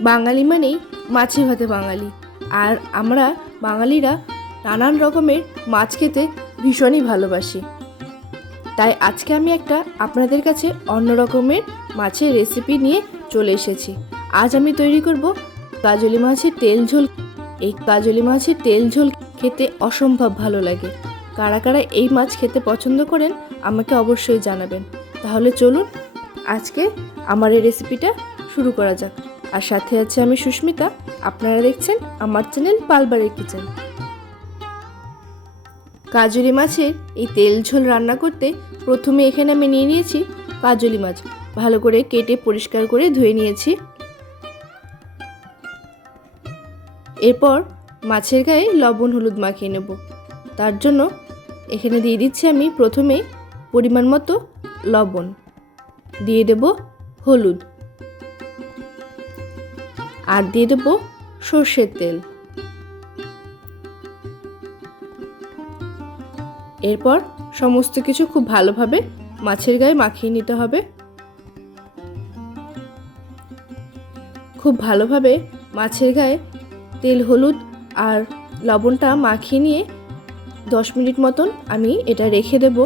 বাঙালি মানেই মাছে ভাতে বাঙালি। আর আমরা বাঙালিরা নানান রকমের মাছ খেতে ভীষণই ভালোবাসি। তাই আজকে আমি একটা আপনাদের কাছে অন্য রকমের মাছের রেসিপি নিয়ে চলে এসেছি। আজ আমি তৈরি করব কাজলি মাছের তেল ঝোল। এই কাজলি মাছের তেল ঝোল খেতে অসম্ভব ভালো লাগে। কারা কারা এই মাছ খেতে পছন্দ করেন আমাকে অবশ্যই জানাবেন। তাহলে চলুন আজকে আমার এই রেসিপিটা শুরু করা যাক। আর সাথে আছে আমি সুস্মিতা। আপনারা দেখছেন আমার চ্যানেল পালবারের কিচেন। কাজলি মাছের এই তেল ঝোল রান্না করতে প্রথমে এখানে আমি নিয়ে নিয়েছি কাজলি মাছ। ভালো করে কেটে পরিষ্কার করে ধুয়ে নিয়েছি। এরপর মাছের গায়ে লবণ হলুদ মাখিয়ে নেব। তার জন্য এখানে দিয়ে দিচ্ছি আমি প্রথমে পরিমাণ মতো লবণ। দিয়ে দেব হলুদ। আর দিয়ে দেব সর্ষের তেল। এরপর সমস্ত কিছু খুব ভালোভাবে মাছের গায়ে মাখিয়ে নিতে হবে। খুব ভালোভাবে মাছের গায়ে তেল, হলুদ আর লবণটা মাখিয়ে নিয়ে দশ মিনিট মতন আমি এটা রেখে দেব।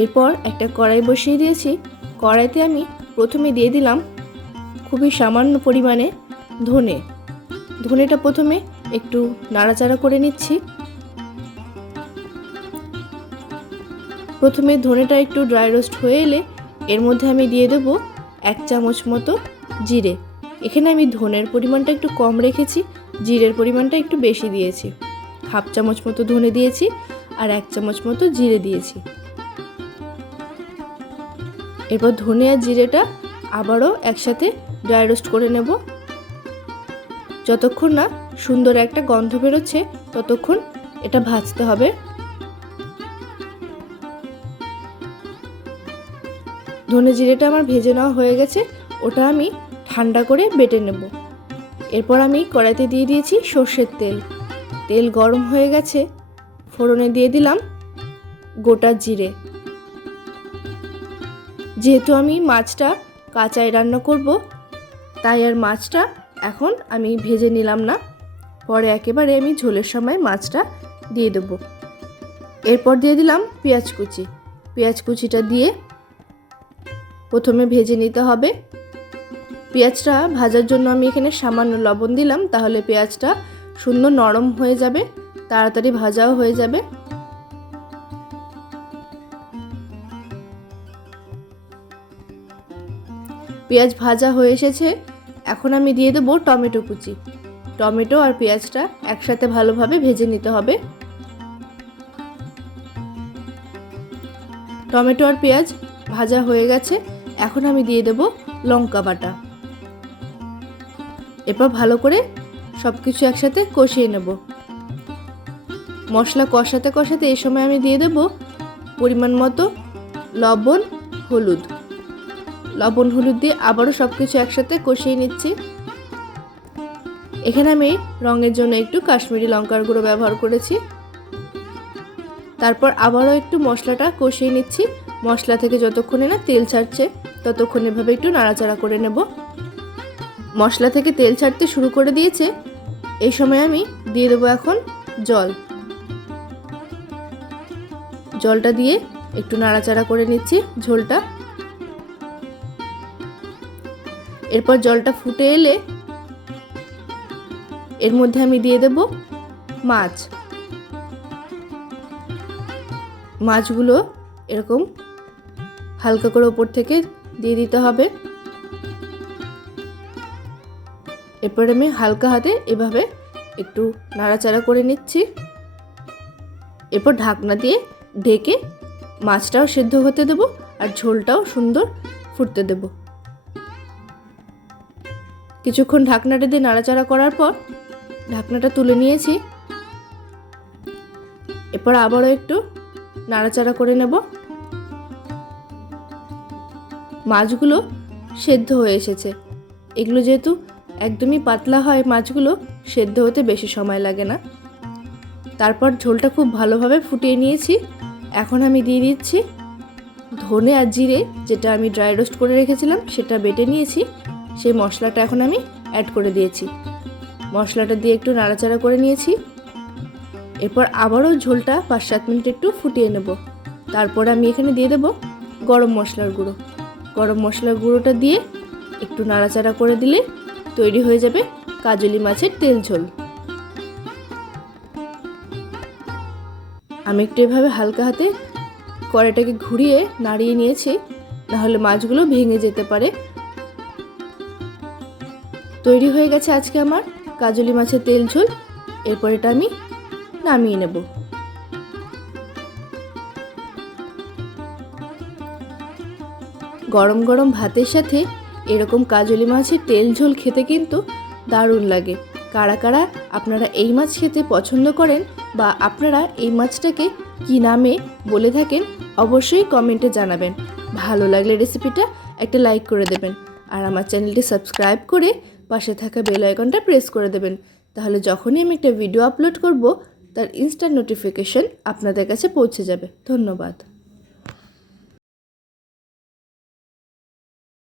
এরপর একটা কড়াই বসিয়ে দিয়েছি। কড়াইতে আমি প্রথমে দিয়ে দিলাম খুবই সামান্য পরিমাণে ধনে। ধনেটা প্রথমে একটু নাড়াচাড়া করে নিচ্ছি। প্রথমে ধনেটা একটু ড্রাই রোস্ট হয়ে এলে এর মধ্যে আমি দিয়ে দেব এক চামচ মতো জিরে। এখানে আমি ধনের পরিমাণটা একটু কম রেখেছি, জিরের পরিমাণটা একটু বেশি দিয়েছি। হাফ চামচ মতো ধনে দিয়েছি আর এক চামচ মতো জিরে দিয়েছি। এরপর ধনে আর জিরেটা আবারও একসাথে ড্রাই রোস্ট করে নেব। যতক্ষণ না সুন্দর একটা গন্ধ বেরোচ্ছে, ততক্ষণ এটা ভাজতে হবে। ধনে জিরেটা আমার ভেজে নেওয়া হয়ে গেছে, ওটা আমি ঠান্ডা করে বেটে নেব। এরপর আমি কড়াইতে দিয়ে দিয়েছি সর্ষের তেল। তেল গরম হয়ে গেছে, ফোড়নে দিয়ে দিলাম গোটা জিরে। যেহেতু আমি মাছটা কাঁচায় রান্না করব, তাই আর মাছটা এখন আমি ভেজে নিলাম না। পরে একেবারে আমি ঝোলের সময় মাছটা দিয়ে দেব। এরপর দিয়ে দিলাম পেঁয়াজ কুচি। পেঁয়াজ কুচিটা দিয়ে প্রথমে ভেজে নিতে হবে। পেঁয়াজটা ভাজার জন্য আমি এখানে সামান্য লবণ দিলাম, তাহলে পেঁয়াজটা সুন্দর নরম হয়ে যাবে, তাড়াতাড়ি ভাজাও হয়ে যাবে। পেঁয়াজ ভাজা হয়ে এসেছে। এখন আমি দিয়ে দেবো টমেটো কুচি। টমেটো আর পেঁয়াজটা একসাথে ভালোভাবে ভেজে নিতে হবে। টমেটো আর পেঁয়াজ ভাজা হয়ে গেছে। এখন আমি দিয়ে দেব লঙ্কা বাটা। এরপর ভালো করে সব কিছু একসাথে কষিয়ে নেব। মশলা কষাতে কষাতে এই সময় আমি দিয়ে দেব পরিমাণ মতো লবণ, হলুদ। লবণ, হলুদ দিয়ে আবারও সব কিছু একসাথে কষিয়ে নিচ্ছি। এখানে আমি রঙের জন্য একটু কাশ্মীরি লঙ্কার গুঁড়ো ব্যবহার করেছি। তারপর আবারও একটু মশলাটা কষিয়ে নিচ্ছি। মশলা থেকে যতক্ষণে না তেল ছাড়ছে, ততক্ষণ এভাবে একটু নাড়াচাড়া করে নেব। মশলা থেকে তেল ছাড়তে শুরু করে দিয়েছে। এই সময় আমি দিয়ে দেবো এখন জল। জলটা দিয়ে একটু নাড়াচাড়া করে নিচ্ছি ঝোলটা। এরপর জলটা ফুটে এলে এর মধ্যে আমি দিয়ে দেব মাছ। মাছগুলো এরকম হালকা করে ওপর থেকে দিয়ে দিতে হবে। এরপর আমি হালকা হাতে এভাবে একটু নাড়াচাড়া করে নিচ্ছি। এরপর ঢাকনা দিয়ে ঢেকে মাছটাও সেদ্ধ হতে দেবো আর ঝোলটাও সুন্দর ফুটতে দেবো। কিছুক্ষণ ঢাকনাটা দিয়ে নাড়াচাড়া করার পর ঢাকনাটা তুলে নিয়েছি। এরপর আবারও একটু নাড়াচাড়া করে নেব। মাছগুলো সেদ্ধ হয়ে এসেছে। এগুলো যেহেতু একদমই পাতলা হয়, মাছগুলো সেদ্ধ হতে বেশি সময় লাগে না। তারপর ঝোলটা খুব ভালোভাবে ফুটিয়ে নিয়েছি। এখন আমি দিয়ে দিচ্ছি ধনে আর জিরে, যেটা আমি ড্রাই রোস্ট করে রেখেছিলাম, সেটা বেটে নিয়েছি। সেই মশলাটা এখন আমি অ্যাড করে দিয়েছি। মশলাটা দিয়ে একটু নাড়াচাড়া করে নিয়েছি। এরপর আবারও ঝোলটা পাঁচ সাত মিনিট একটু ফুটিয়ে নেব। তারপর আমি এখানে দিয়ে দেব গরম মশলার গুঁড়ো। গরম মশলার গুঁড়োটা দিয়ে একটু নাড়াচাড়া করে দিলে তৈরি হয়ে যাবে কাজলি মাছের তেল ঝোল। আমি একটু এভাবে হালকা হাতে কড়াইটাকে ঘুরিয়ে নাড়িয়ে নিয়েছি, নাহলে মাছগুলো ভেঙে যেতে পারে। তৈরি হয়ে গেছে আজকে আমার কাজলি মাছের তেল ঝোল। এরপর এটা আমি নামিয়ে নেব। গরম গরম ভাতের সাথে এরকম কাজলি মাছের তেল ঝোল খেতে কিন্তু দারুণ লাগে। কারা কারা আপনারা এই মাছ খেতে পছন্দ করেন বা আপনারা এই মাছটাকে কী নামে বলে থাকেন, অবশ্যই কমেন্টে জানাবেন। ভালো লাগলে রেসিপিটা একটা লাইক করে দেবেন। আর আমার চ্যানেলটি সাবস্ক্রাইব করে পাশে থাকা বেল আইকনটা প্রেস করে দেবেন। তাহলে যখনই আমি একটা ভিডিও আপলোড করব, তার ইনস্ট্যান্ট নোটিফিকেশন আপনাদের কাছে পৌঁছে যাবে। ধন্যবাদ।